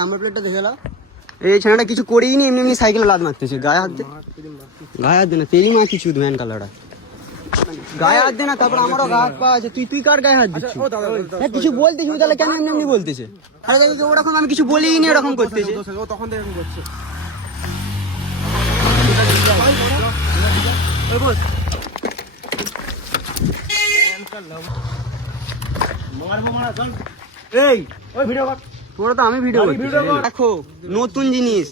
Number প্লেটটা দেখে নাও। এই ছেলেটা কিছু করেই নি, এমনি এমনি সাইকেলে লাদ মারতেছে। গায়ে হাত দে, গায়ে হাত দে না, তেরি মা কিছু ভ্যান কালারটা গায়ে হাত দে না। তারপর আমারও গায়ে হাত পা আছে, তুই কার গায়ে হাত দিচ্ছিস? কিছু বলতেছিস তাহলে কেন এমনি এমনি বলতেছে? আরে ওরকম আমি কিছু বলিই নি, এরকম করতেছে। তখন এরকম করছে। এই ওই ভিডিও কর। তোরা তো আমি ভিডিও করছি। দেখো নতুন জিনিস।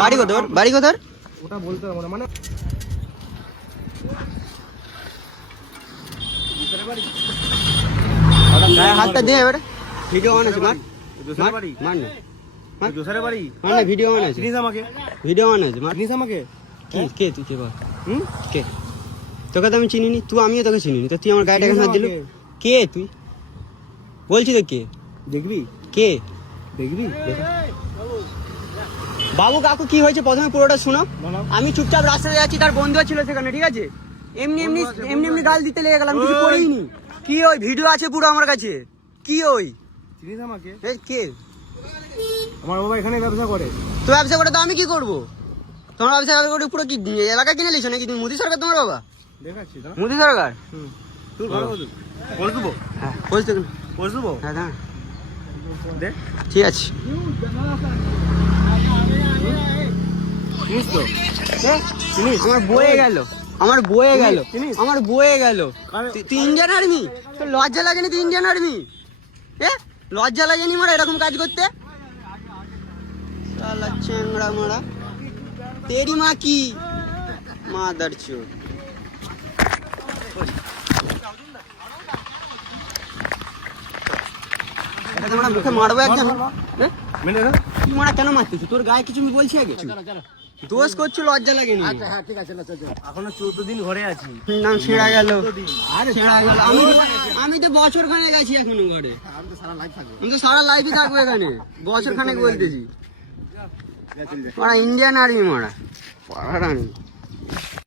বাড়ি কোথার? বাড়ি কোথার? ওটা বলতে হবে মানে হাতটা দে এবারে। ভিডিও অন আছে, মার মার না, দোসারে বাড়ি মার না, ভিডিও অন আছে, চিনিস আমাকে? ভিডিও অন আছে, মার। চিনিস আমাকে? কি কে তুই? কে বল? কে? তোকে তো আমি চিনিনি, তুই আমিও তোকে চিনিনি, তো তুই আমার গাড়িটা কেন হাত দিলু? কে তুই? বলছি তো কে? দেখবি কে? দেখবি বাবু কাকু কি হয়েছে প্রথমে পুরোটা শোনো। আমি চুপচাপ রাস্তায় যাচ্ছি, তার বন্ধু ছিল সেখানে, ঠিক আছে? এমনি এমনি এমনি এমনি গাল দিতে লেগে গেলাম, কিছু করিনি। কি ওই ভিডিও আছে পুরো আমার কাছে। কি ওই? চিনিস আমাকে? এই কে? আমার বাবা এখানে ব্যবসা করে। তো ব্যবসা করে তো আমি কি করবো? তোমার ব্যবসা করে পুরো কি এলাকা কিনে লিখছো নাকি? তুমি মোদি সরকার তোমার বাবা? দেখাচ্ছি না মোদি সরকার? তুই ভালো বল। বল দেবো? হ্যাঁ বলছো কেন? বল দেবো? হ্যাঁ হ্যাঁ দে। ঠিক আছে। চিনিস তো? চিনিস? আমার বয়ে গেল, আমার বয়ে গেল, চিনিস? আমার বয়ে গেল। আরে- তুই ইন্ডিয়ান আর্মি? তোর লজ্জা লাগেনি? তুই ইন্ডিয়ান আর্মি? লজ্জা লাগেনি মারা এরকম কাজ করতে? শালা চ্যাংড়া মারা, তেরি মা কি মাদার চোদ। এটা তোমরা মুখে মারবো একজন। মেনে না? তুই মারা কেন মারতেছিস? তোর গায়ে কিছু আমি বলছি আগে? দোষ করছো, লজ্জা লাগেনি? হ্যাঁ ঠিক আছে, এখনো 14 দিন ঘরে আছি। নাম ছেঁড়া গেল, ছেঁড়া গেল। আমি তো বছর খানেক আছি এখনো ঘরে। আমি তো সারা লাইফই থাকবো এখানে, বছর খানেক বলতেছি। মারা ইন্ডিয়ান আর্মি মারা, পাড়া